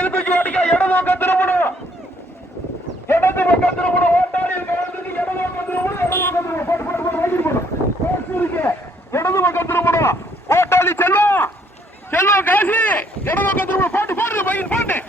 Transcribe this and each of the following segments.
கையில் தூக்கி ஓடிக்க இடது பக்கம் திரும்பணும். இடது பக்கம் திரும்பணும். ஓட்டாளியில் கையில் தூக்கி இடது பக்கம் திரும்பணும் இடது பக்கம் திரும்பணும். போட்டு போட்டு போட்டு வாங்கி போடும் இருக்கு. இடது பக்கம் திரும்பணும். ஓட்டாளி செல்வம். செல்வம் பக்கம் திரும்பணும். போட்டு போட்டு பையன் போட்டு.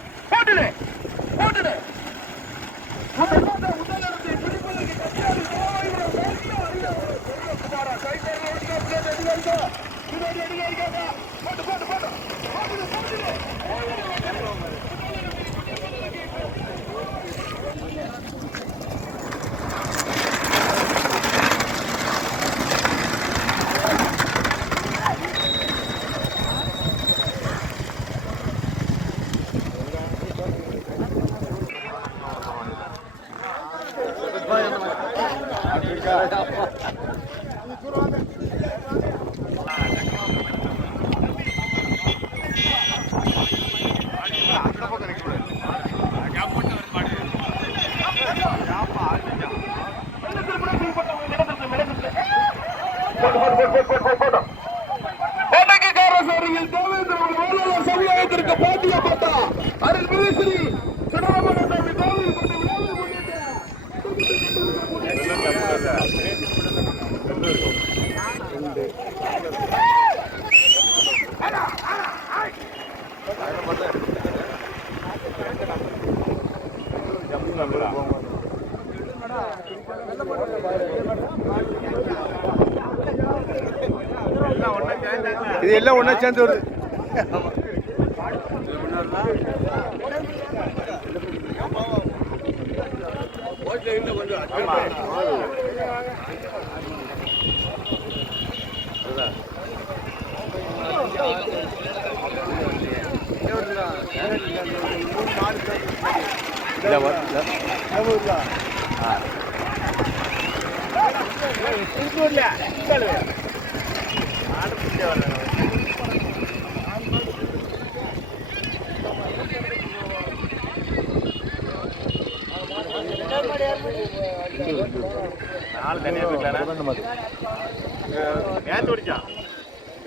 கோட்டைக்காரசாரியில் இது எல்லாம் ஒன்றா சேர்ந்து வருது. கொஞ்சம் நாலு தனியா இருக்கல நேத்து ஓடிச்சான்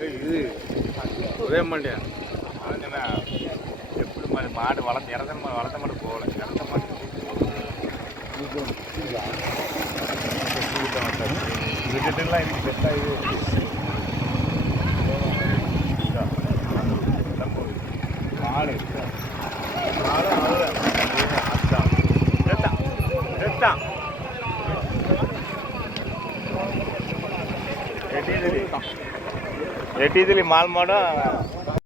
இது ஒரே மாட்டியா எப்படி மாடு மாடு வளர்ந்து இறந்த மாடு வளர்த்த மாடு போகல. இறந்த மாடு. விட்டுட்டுலாம் இன்னும் பெருசாக இது இதா. எல்லாம் மாடு மாடு அவ்வளோ அதான். செத்தான் செத்தான் எட்டி இதுலி. மால் மாடும்